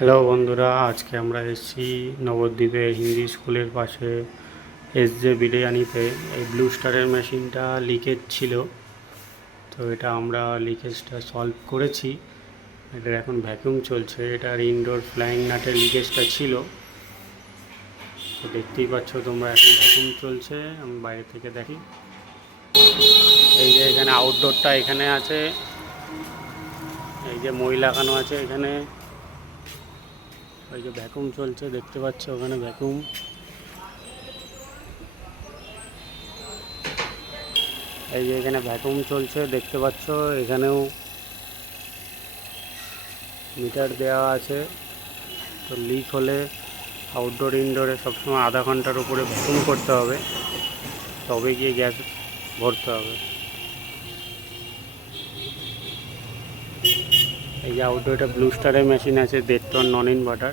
Hello বন্ধুরা, আজকে আমরা এসেছি নবদ্বীপে হিন্দি স্কুলের পাশে এসজে বিরিয়ানিতে। এই ব্লু স্টারের মেশিনটা লিকেজ ছিল, তো এটা আমরা লিকেজটা সলভ করেছি। এটার এখন ভ্যাকুম চলছে। এটার ইনডোর ফ্লাইং নাটের লিকেজটা ছিল, তো দেখতেই পাচ্ছ তোমরা এখন ভ্যাকুম চলছে। আমি বাইরে থেকে দেখি, এই যে এখানে আউটডোরটা এখানে আছে, এই যে মই লাগানো আছে এখানে, ওই যে ভ্যাকুম চলছে দেখতে পাচ্ছ ওখানে ভ্যাকুম। এই যে এখানে ভ্যাকুম চলছে দেখতে পাচ্ছ, এখানেও মিটার দেওয়া আছে। তো লিক হলে আউটডোর ইনডোরে সবসময় আধা ঘন্টার উপরে ভ্যাকুম করতে হবে, তবে গিয়ে গ্যাস ভরতে হবে। এই যে আউটডোরটা ব্লু স্টারের মেশিন আছে 1.5 টন নন ইনভার্টার।